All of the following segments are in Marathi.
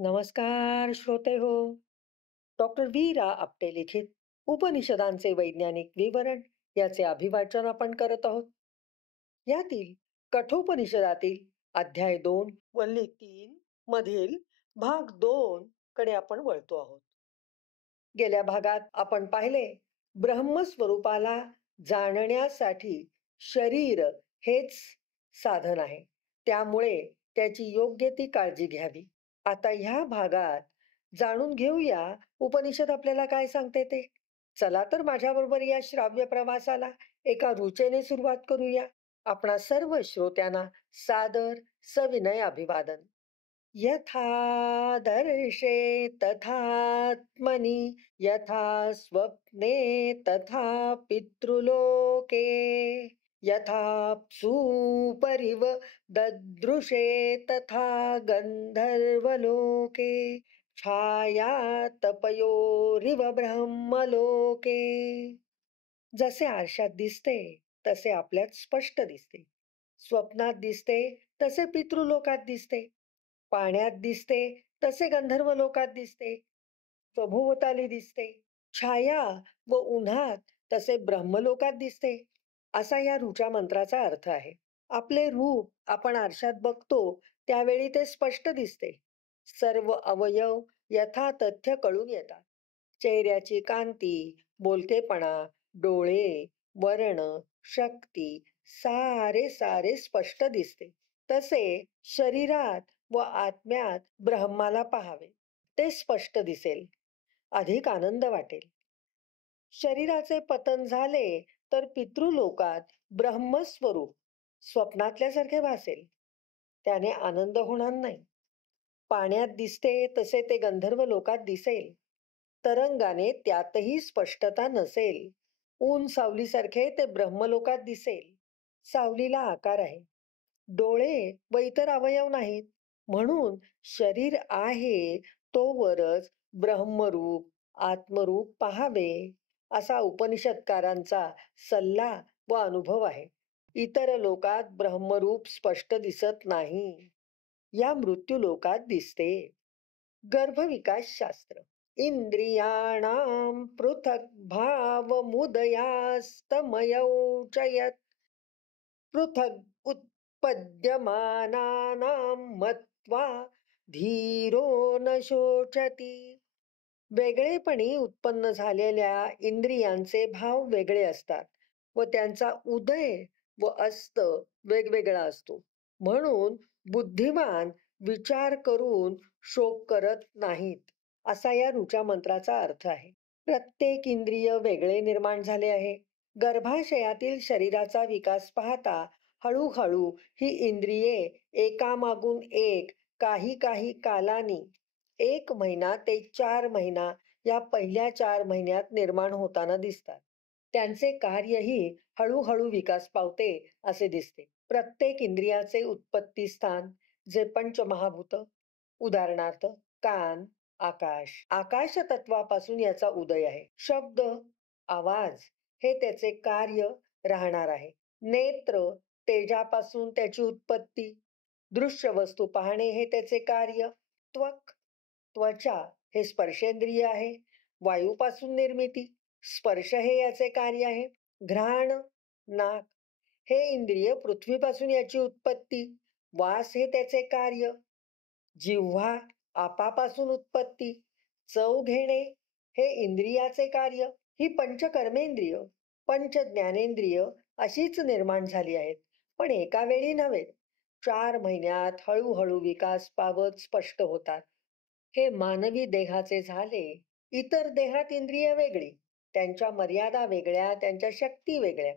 नमस्कार श्रोते हो. डॉक्टर वी रा आपटे लिखित उपनिषदांचे वैज्ञानिक विवरण याचे अभिवाचन आपण करत आहोत. यातील कठोपनिषदातील अध्याय 2 वल्ली 3 मधील भाग 2 कडे आपण वळतो आहोत. गेल्या भागात आपण पाहिले ब्रह्मस्वरूपाला जाणण्यासाठी शरीर हेच साधन आहे. त्यामुळे त्याची योग्य ती काळजी घ्यावी. आता ह्या भागात जाणून घेऊया उपनिषद आपल्याला काय सांगते ते. चला तर माझ्याबरोबर या श्राव्य प्रवासाला एका रुचेने सुरुवात करूया. आपणा सर्व श्रोत्यांना सादर सविनय अभिवादन. यथा दर्शे तथात्मनि यथा स्वप्ने तथा पितृलोके यथाप्सूपरिव ददृशे तथा गंधर्वलोके छायातपयोरिव ब्रह्मलोके. जसे आरशात दिसते तसे आपल्यात स्पष्ट दिसते, स्वप्नात दिसते तसे पितृलोकात दिसते, पाण्यात दिसते तसे गंधर्व लोकात दिसते, सभोवताली दिसते, छाया व उन्हात तसे ब्रह्मलोकात दिसते, असा या ऋचा मंत्राचा अर्थ आहे. आपले रूप आपण आरशात बघतो त्यावेळी ते स्पष्ट दिसते. सर्व अवयव यथातथ्य कळून येतात. चेहऱ्याची कांती, बोलकेपणा, डोळे, वर्ण, शक्ती सारे सारे स्पष्ट दिसते. तसे शरीरात व आत्म्यात ब्रह्माला पाहावे, ते स्पष्ट दिसेल, अधिक आनंद वाटेल. शरीराचे पतन झाले तर पितृलोकात ब्रह्मस्वरूप स्वप्नातल्यासारखे भासेल, त्याने आनंद होणार नाही. पाण्यात दिसते तसे ते गंधर्व लोकात दिसेल, तरंगाने त्यातही स्पष्टता नसेल. ऊन सावलीसारखे ते ब्रह्मलोकात दिसेल, सावलीला आकार आहे, डोळे व इतर अवयव नाहीत, म्हणून शरीर आहे तोवरच ब्रह्मरूप आत्मरूप पाहावे, असा उपनिषदकारांचा सल्ला व अनुभव आहे. इतर लोकात ब्रह्मरूप स्पष्ट दिसत नाही, या मृत्यू लोकात दिसते. गर्भविकास शास्त्र. इंद्रियाणाम पृथक भाव मुदयास्तमयौचयत पृथक उत्पद्यमानानां मत्वा धीरो न शोचती. वेगळेपणी उत्पन्न झालेल्या इंद्रियांचे भाव वेगळे असतात व त्यांचा उदय व अस्त वेगवेगळा असतो, म्हणून बुद्धिमान विचार करून शोक करत नाहीत, असा या ऋचा मंत्राचा अर्थ आहे. प्रत्येक इंद्रिय वेगळे निर्माण झाले आहे. गर्भाशयातील शरीराचा विकास पाहता हळूहळू ही इंद्रिये एकामागून एक काही काही कालानी 1 महिना ते 4 महिना या पहिल्या 4 महिन्यात निर्माण होताना दिसतात. त्यांचे कार्यही हळूहळू विकास पावते असे दिसते. प्रत्येक इंद्रियाचे उत्पत्ती स्थान जे पंचमहाभूत, उदाहरणार्थ कान, आकाश, आकाश तत्वापासून याचा उदय आहे. शब्द, आवाज हे त्याचे कार्य राहणार आहे. नेत्र, तेजापासून त्याची उत्पत्ती, दृश्य वस्तू पाहणे हे त्याचे कार्य. त्वक, त्वचा हे स्पर्शेंद्रिय आहे. वायूपासून निर्मिती, स्पर्श हे याचे कार्य आहे. घ्राण, नाक हे इंद्रिय पृथ्वीपासून याची उत्पत्ती, वास हे त्याचे कार्य. जिव्हा आपापासून उत्पत्ती, चव घेणे हे इंद्रियाचे कार्य. ही पंचकर्मेंद्रिय, पंच ज्ञानेंद्रिय अशीच निर्माण झाली आहेत, पण एका वेळी नव्हे. 4 महिन्यात हळूहळू विकास पावत स्पष्ट होतात. हे मानवी देहाचे झाले. इतर देहात इंद्रिय वेगळी, त्यांच्या मर्यादा वेगळ्या, त्यांच्या शक्ती वेगळ्या,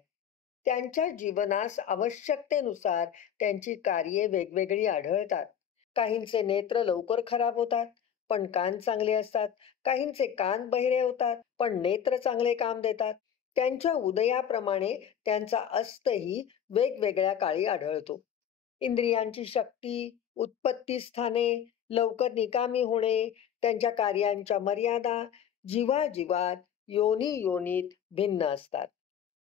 त्यांच्या जीवनास आवश्यकतेनुसार त्यांची कार्ये वेगवेगळी आढळतात. काहींचे नेत्र लवकर खराब होतात पण कान चांगले असतात, काहींचे कान बहिरे होतात पण नेत्र चांगले काम देतात. त्यांच्या उदयाप्रमाणे त्यांचा अस्तही वेगवेगळ्या काळी आढळतो. इंद्रियांची शक्ती, उत्पत्ती स्थाने, लवकर निकामी होणे, त्यांच्या कार्यांच्या मर्यादा जीवाजीवात, योनी योनीत भिन्न असतात.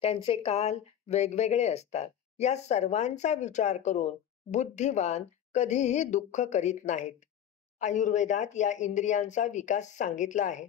त्यांचे काल वेगवेगळे असतात. या सर्वांचा विचार करून बुद्धिवान कधीही दुःख करीत नाहीत. आयुर्वेदात या इंद्रियांचा विकास सांगितला आहे.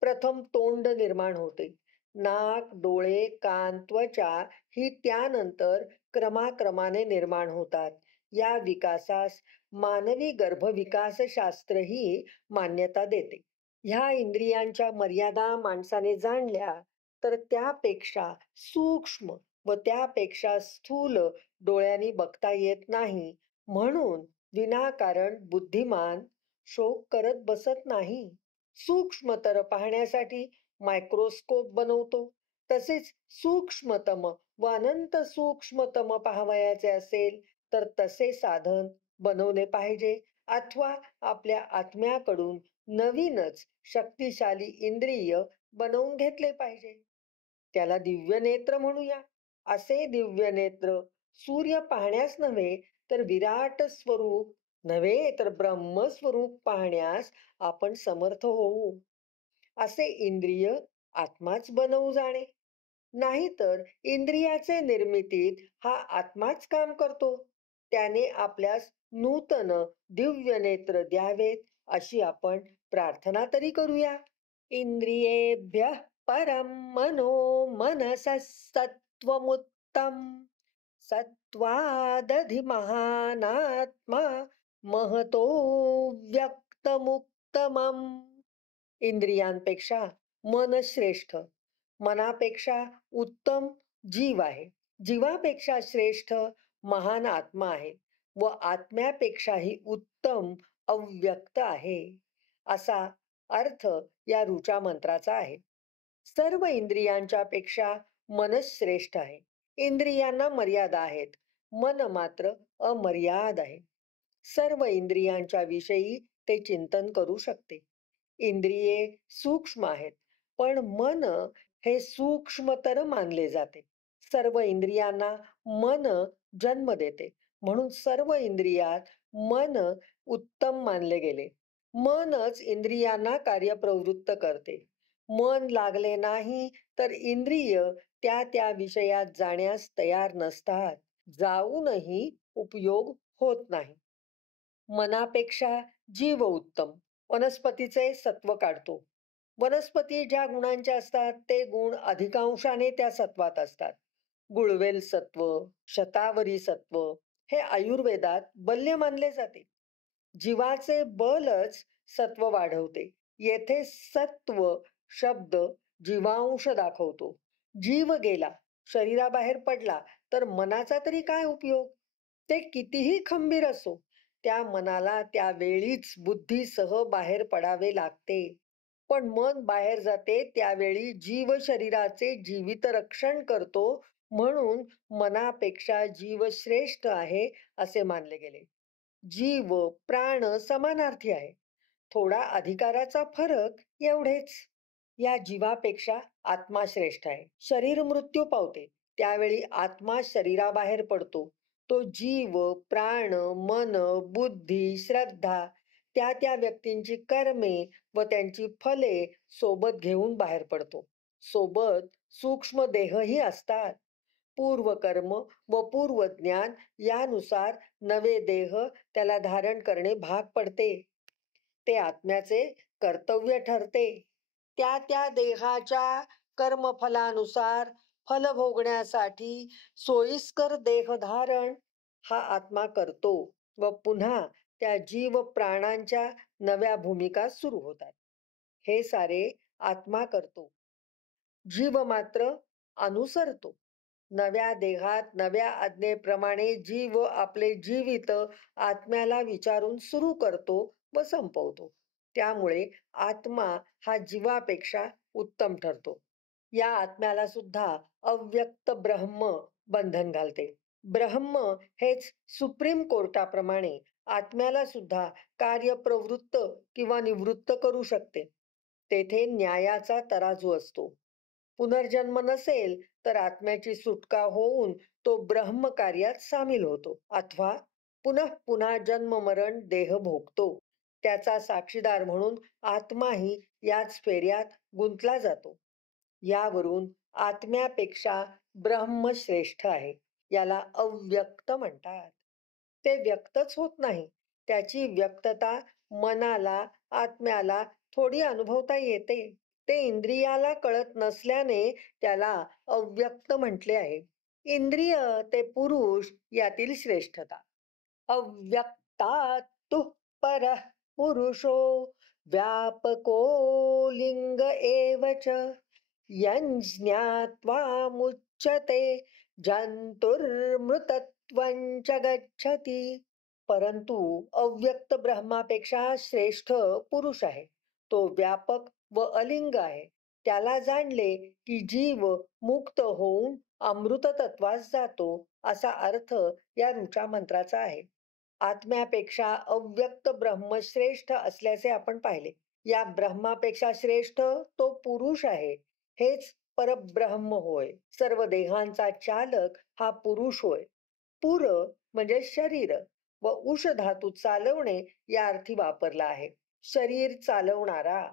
प्रथम तोंड निर्माण होते. नाक, डोळे, कान, त्वचा ही त्यानंतर क्रमाक्रमाने निर्माण होतात. या विकासास मानवी गर्भविकास शास्त्रही मान्यता देते. ह्या इंद्रियांच्या मर्यादा माणसाने जाणल्या तर त्यापेक्षा सूक्ष्म व त्यापेक्षा स्थूल डोळ्यांनी बघता येत नाही. म्हणून विनाकारण बुद्धिमान शोक करत बसत नाही. सूक्ष्मतर पाहण्यासाठी मायक्रोस्कोप बनवतो. तसेच सूक्ष्मतम व अनंत सूक्ष्मतम पाहावयाचे असेल तर तसे साधन बनवले पाहिजे अथवा आपल्या आत्म्याकडून नवीनच शक्तिशाली इंद्रिय बनवून घेतले पाहिजे. त्याला दिव्य नेत्र म्हणूया. असे दिव्य नेत्र सूर्य पाहण्यास नव्हे तर विराट स्वरूप नव्हे तर ब्रह्मस्वरूप पाहण्यास आपण समर्थ होऊ. असे इंद्रिय आत्माच बनवू जाणे. नाहीतर इंद्रियाचे निर्मितीत हा आत्माच काम करतो. त्याने आपल्यास नूतन दिव्य नेत्र द्यावेत अशी आपण प्रार्थना तरी करूया. इंद्रियेभ्यः परं मनो मनसः सत्त्वमुत्तम सत्त्वादधिमहानात्मा महतो व्यक्तमुत्तमम्. इंद्रियांपेक्षा मन श्रेष्ठ, मनापेक्षा उत्तम जीव आहे. जीवापेक्षा श्रेष्ठ महान आत्मा आहे व आत्म्यापेक्षाही उत्तम अव्यक्त आहे. असा अर्थ या ऋचा मंत्राचा आहे. सर्व इंद्रियांच्या पेक्षा मनच श्रेष्ठ आहे. इंद्रियांना मर्यादा आहेत. मन मात्र अमर्याद आहे. सर्व इंद्रियांच्या विषयी ते चिंतन करू शकते. इंद्रिये सूक्ष्म आहेत, पण मन हे सूक्ष्मतर मानले जाते. सर्व इंद्रियांना मन जन्म देते. म्हणून सर्व इंद्रियात मन उत्तम मानले गेले. मनच इंद्रियांना कार्यप्रवृत्त करते. मन लागले नाही तर इंद्रिय त्या त्या विषयात जाण्यास तयार नसतात. जाऊनही उपयोग होत नाही. मनापेक्षा जीव उत्तम. वनस्पतीचे सत्व काढतो. वनस्पती ज्या गुणांचे असतात ते गुण अधिकांशाने त्या सत्वात असतात. गुळवेल सत्व, शतावरी सत्व हे आयुर्वेदात बल्य मानले जाते. जीवाचे बलच सत्व वाढवते. येथे सत्व शब्द जीवांश दाखवतो. जीव गेला, शरीराबाहेर पडला तर मनाचा तरी काय उपयोग? ते कितीही खंबीर असो, त्या मनाला त्यावेळीच बुद्धीसह बाहेर पडावे लागते. पण मन बाहेर जाते त्यावेळी जीव शरीराचे जीवित रक्षण करतो. म्हणून मनापेक्षा जीव श्रेष्ठ आहे असे मानले गेले. जीव प्राण समानार्थी आहे. थोडा अधिकाराचा फरक एवढेच. या जीवापेक्षा आत्मा श्रेष्ठ आहे. शरीर मृत्यू पावते त्यावेळी आत्मा शरीराबाहेर पडतो. तो जीव प्राण मन बुद्धी श्रद्धा त्या त्या व्यक्तींची कर्मे व त्यांची फले सोबत घेऊन बाहेर पडतो. सोबत सूक्ष्म देहही असतात. पूर्वकर्म व पूर्वज्ञान यानुसार नवे देह त्याला धारण करणे भाग पडते. ते आत्म्याचे कर्तव्य ठरते. त्या त्या देहाच्या कर्मफलानुसार फल भोगण्यासाठी सोयीस्कर देहधारण हा आत्मा करतो व पुन्हा त्या जीव प्राणांच्या नव्या भूमिका सुरू होतात. हे सारे आत्मा करतो. जीव मात्र अनुसरतो. नव्या देहात नव्या आज्ञेप्रमाणे जीव आपले जीवित आत्म्याला विचारून सुरू करतो व संपवतो. त्यामुळे आत्मा हा जीवापेक्षा उत्तम ठरतो. या आत्म्याला सुद्धा अव्यक्त ब्रह्म बंधन घालते. ब्रह्म हेच सुप्रीम कोर्टाप्रमाणे आत्म्याला सुद्धा कार्यप्रवृत्त किंवा निवृत्त करू शकते. तेथे न्यायाचा तराजू असतो. पुनर्जन्म नसेल तर आत्म्याची सुटका होऊन तो ब्रह्म कार्यात सामील होतो अथवा पुनः पुन्हा जन्म मरण देह भोगतो. त्याचा साक्षीदार म्हणून आत्माही याच फेऱ्यात गुंतला जातो. यावरून आत्म्यापेक्षा ब्रह्म श्रेष्ठ आहे. याला अव्यक्त म्हणतात. ते व्यक्तच होत नाही. त्याची व्यक्तता मनाला, आत्म्याला थोडी अनुभवता येते. ते इंद्रियाला कळत नसल्याने त्याला अव्यक्त म्हटले आहे. इंद्रिय ते पुरुष यातील श्रेष्ठता. अव्यक्तात् तु परः पुरुषो व्यापको लिंग एव च यज्ञात्वामुच्यते जंतुर्मृतत्वं च गच्छति. परंतु अव्यक्त ब्रह्मापेक्षा श्रेष्ठ पुरुष आहे. तो व्यापक व अलिंग आहे. त्याला जाणले की जीव मुक्त होऊन अमृत तत्वास जातो, असा अर्थ या ऋचा मंत्राचा आहे. आत्म्यापेक्षा अव्यक्त ब्रह्म श्रेष्ठ असल्याचे आपण पाहिले. या ब्रह्मापेक्षा श्रेष्ठ तो पुरुष आहे. हेच परब्रह्म होय. सर्व देहांचा चालक हा पुरुष होय. पुर म्हणजे शरीर व उष धातू चालवणे या अर्थी वापरला आहे. शरीर चालवणारा.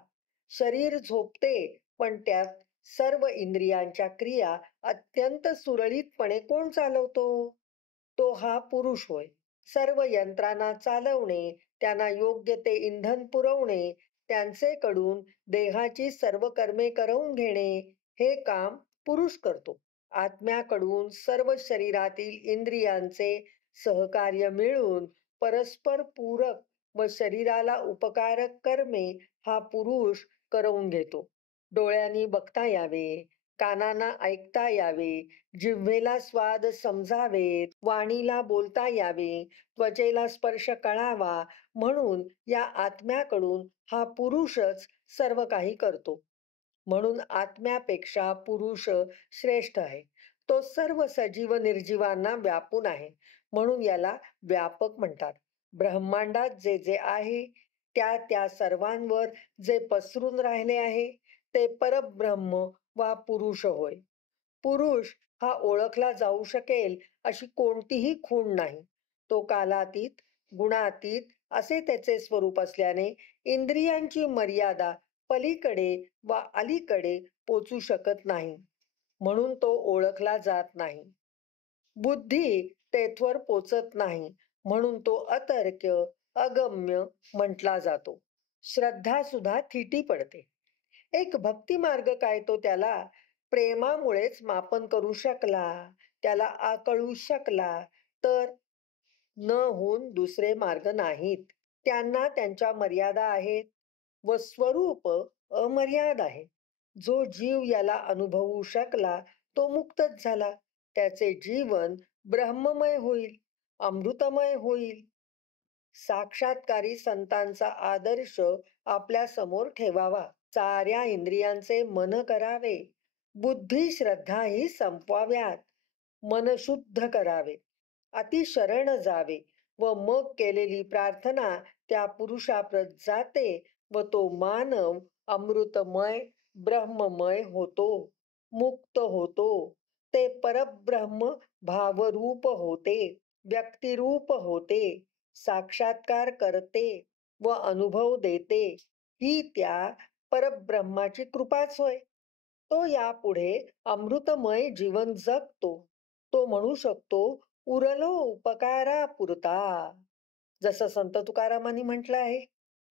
शरीर झोपते, पण त्यात सर्व इंद्रियांच्या क्रिया अत्यंत सुरळीतपणे कोण चालवतो? तो हा पुरुष होय. सर्व यंत्रणा चालवणे, त्यांना योग्य ते इंधन पुरवणे, त्यांचे कडून देहाची सर्व कर्मे करवून घेणे, हे काम पुरुष करतो. आत्म्याकडून सर्व शरीरातील इंद्रियांचे सहकार्य मिळून परस्पर पूरक व शरीराला उपकारक कर्मे हा पुरुष करवून घेतो. डोळ्यांनी बघता यावे, कानांना ऐकता यावे, जिव्हेला स्वाद समजावेत, वाणीला बोलता यावे, त्वचेला स्पर्श कळावा, म्हणून या आत्म्याकडून हा पुरुषच सर्व काही करतो. म्हणून आत्म्यापेक्षा पुरुष श्रेष्ठ आहे. तो सर्व सजीव निर्जीवांना व्यापून आहे, म्हणून याला व्यापक म्हणतात. ब्रह्मांडात जे जे आहे त्या त्या सर्वांवर जे पसरून राहिले आहे ते परब्रह्म वा पुरुष होय. पुरुष हा ओळखला जाऊ शकेल अशी कोणतीही खूण नाही. तो कालातीत, गुणातीत असे त्याचे स्वरूप असल्याने इंद्रियांची मर्यादा पलीकडे वा अलीकडे पोचू शकत नाही, म्हणून तो ओळखला जात नाही. बुद्धी तेथवर पोचत नाही, म्हणून तो अतर्क्य, अगम्य म्हटला जातो. श्रद्धा सुद्धा थिटी पडते. एक भक्ती मार्ग काय तो त्याला प्रेमामुळेच मापन करू शकला, त्याला आकळू शकला, तर न होऊन दुसरे मार्ग नाहीत. त्यांना त्यांच्या मर्यादा आहेत व स्वरूप अमर्याद आहे. जो जीव याला अनुभवू शकला तो मुक्तच झाला. त्याचे जीवन ब्रह्ममय होईल, अमृतमय होईल. साक्षात्कारी संतांचा आदर्श आपल्या समोर ठेवावा. साऱ्या इंद्रियांचे मन करावे. बुद्धी श्रद्धा ही संपवाव्यात. मन शुद्ध करावे. अति शरण जावे व मग केलेली प्रार्थना त्या पुरुषाप्रत जाते व तो मानव अमृतमय ब्रह्ममय होतो, मुक्त होतो. ते परब्रह्म भावरूप होते, व्यक्तिरूप होते, साक्षात्कार करते व अनुभव देते. ही त्या परब्रह्माची कृपाच होय. तो यापुढे अमृतमय जीवन जगतो. तो म्हणू शकतो, उरलो उपकारा पुरता. जसं संत तुकारामांनी म्हटलं आहे,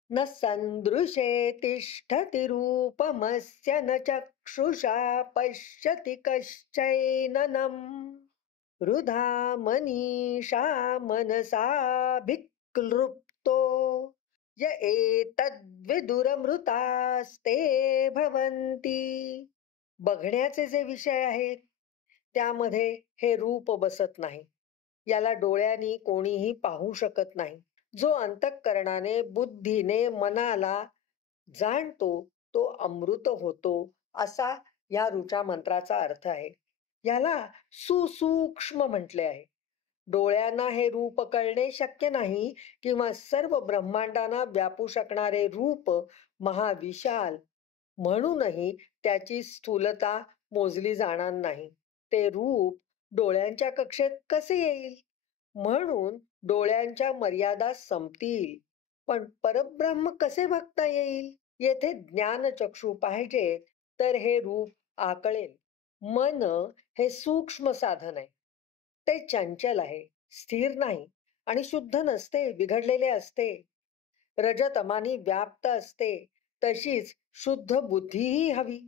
न संदृशे तिष्ठति रूपमस्य न चक्षुषा पश्यति कश्चैननम् वृथा मनीषा मनसाभिक्लृप्तो य एतद्विदुरमृतास्ते भवन्ति. बघण्याचे जे विषय आहेत त्यामध्ये हे रूप बसत नाही. याला डोळ्यांनी कोणीही पाहू शकत नाही. जो अंतःकरणाने बुद्धीने मनाला जाणतो तो अमृत होतो, असा या ऋचा मंत्राचा अर्थ आहे. याला सुसूक्ष्म म्हटले आहे. डोळ्यांना हे रूप कळणे शक्य नाही किंवा सर्व ब्रह्मांडांना व्यापू शकणारे रूप महाविशाल, म्हणूनही त्याची स्थूलता मोजली जाणार नाही. ते रूप डोळ्यांच्या कक्षेत कसे येईल? म्हणून डोळ्यांच्या मर्यादा संपतील. पण परब्रह्म कसे बघता येईल? येथे ज्ञानचक्षु पाहिजे तर हे रूप आकळेल. मन हे सूक्ष्म साधन आहे. ते चंचल आहे, स्थिर नाही आणि शुद्ध नसते, बिघडलेले असते. रजतमानी व्याप्त असते तशीच शुद्ध बुद्धीही हवी.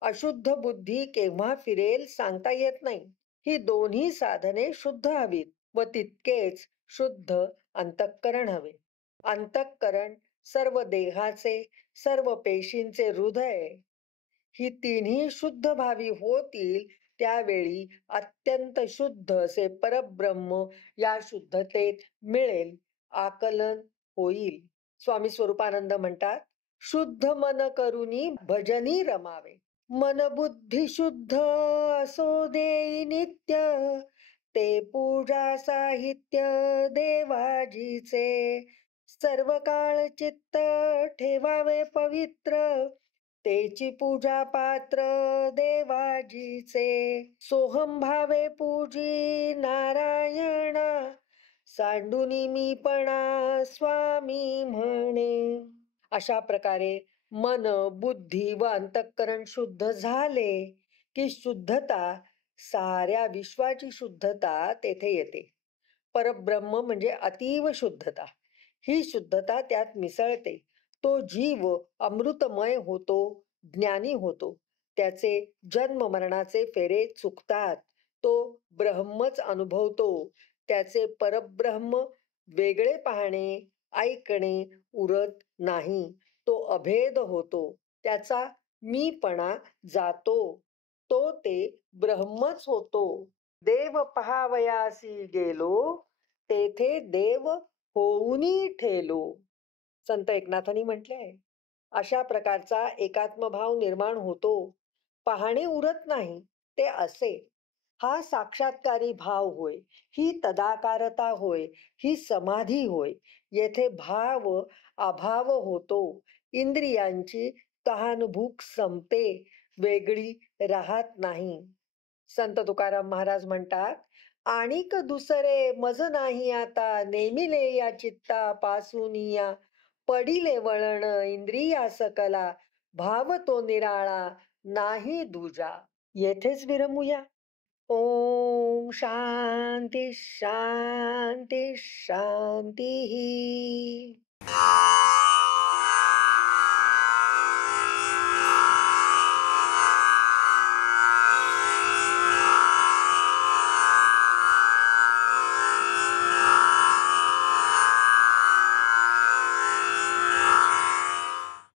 अशुद्ध बुद्धी केव्हा फिरेल सांगता येत नाही. ही दोन्ही साधने शुद्ध हवीत व तितकेच शुद्ध अंतःकरण हवे. अंतःकरण सर्व देहाचे, सर्व पेशींचे हृदय. ही तिन्ही शुद्ध भावी होतील त्यावेळी अत्यंत शुद्ध असे परब्रह्म या शुद्धतेत मिळेल, आकलन होईल. स्वामी स्वरूपानंद म्हणतात, शुद्ध मन करुनी भजनी रमावे. मन बुद्धी शुद्ध असो देई नित्य, ते पूजा साहित्य देवाजीचे. सर्व काळ चित्त ठेवावे पवित्र, तेची पूजा पात्र देवाजीचे. सोहम भावे पूजी नारायणा, सांडूनी मीपणा स्वामी म्हणे. अशा प्रकारे मन, बुद्धी व अंतःकरण शुद्ध झाले की शुद्धता, साऱ्या विश्वाची शुद्धता तेथे येते. परब्रह्म म्हणजे अतीव शुद्धता. ही शुद्धता त्यात मिसळते. तो जीव अमृतमय होतो, ज्ञानी होतो. त्याचे जन्म मरणाचे फेरे चुकतात. तो ब्रह्मच अनुभवतो. त्याचे परब्रह्म वेगळे पाहणे, ऐकणे उरत नाही. तो अभेद होतो. त्याचा मीपणा जातो. तो ते ब्रह्मच होतो. देव पहावयासी गेलो, तेथे देव होऊनी ठेलो. संत एकनाथांनी म्हटले आहे. अशा प्रकारचा एकात्मभाव निर्माण होतो. पाहणे उरत नाही ते असे. हा साक्षात्कारी भाव होय. ही तदाकारता होय. ही समाधी होय. येथे भाव अभाव होतो. इंद्रियांची तहानभूक संपते, वेगळी राहत नाही. संत तुकाराम महाराज म्हणतात, आणिक दुसरे मज नाही आता, नेमिले या चित्ता पासून या. पडिले वळण इंद्रिया सकला, भाव तो निराळा नाही दुजा. येथेच विरमूया. ओम शांती शांती शांती.